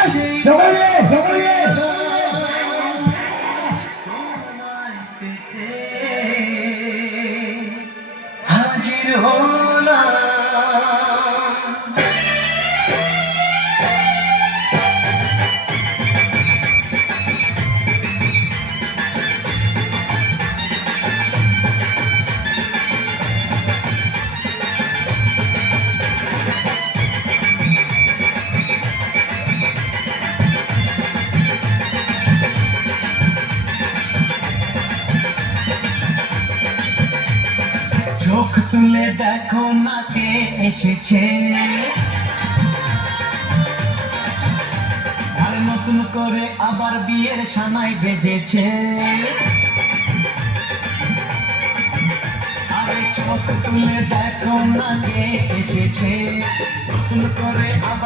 হাজির হলাম। চোখ তুলে দেখো না কে এসেছে, আর নতুন করে আবার বিয়ের সানাই বেজেছে। আরে চোখ তুলে দেখো না কে এসেছে, নতুন করে আবার